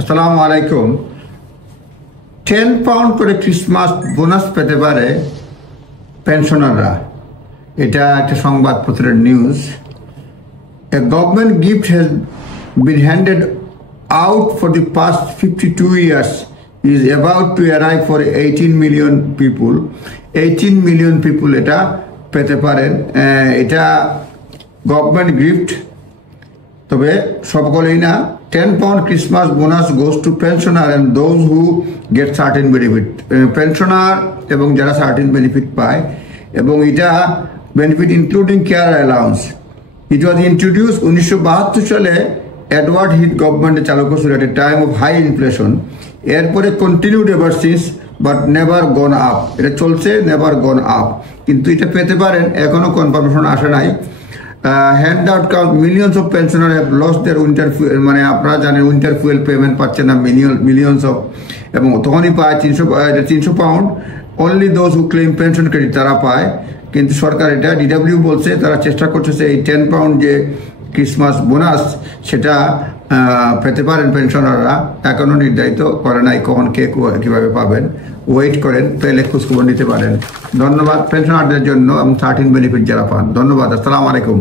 আসসালামু আলাইকুম। 10 পাউন্ড করে ক্রিসমাস বোনাস পেতে পারে পেনশনাররা, এটা একটা সংবাদপত্রের news. A government gift has been handed out for the past 52 years is about to arrive for 18 million people. 18 million people এটা পেতে পারেন। এটা গভর্নমেন্ট গিফট, তবে সকলেই না। 10 pound Christmas bonus goes to pensioner and those who get certain benefit. Pensioner এবং যারা certain benefit পায়, এবং এটা benefit including care allowance. It was introduce 1972 সালে এডওয়ার্ড হিথ গভর্নমেন্টে চালু করেছিল at a time of high inflation. এরপরে continued ever since but never gone up. এটা চলছে, নেভার গন আপ। কিন্তু এটা পেতে পারেন, এখনো কনফার্মেশন আসে নাই। Hand out count millions of pensioner have lost their winter fuel, মানে আপনারা জানেন উইন্টার ফুয়েল পেমেন্ট পাচ্ছে না মিলিয়ন্স অফ, এবং তখনই পায় 300 pound. Only those who claim pension credit তারা পায়। কিন্তু সরকার এটা ডিডাব্লিউ বলছে তারা চেষ্টা করতেছে এই 10 পাউন্ড যে ক্রিসমাস বোনাস সেটা পেতে পারেন পেনশনাররা। এখনও নির্ধারিত করে নাই কখন কে কীভাবে পাবেন। ওয়েট করেন, পেলে খোঁজখবর নিতে পারেন। ধন্যবাদ পেনশনারদের জন্য এবং 13 বেনিফিট যারা পান। ধন্যবাদ। আসসালামু আলাইকুম।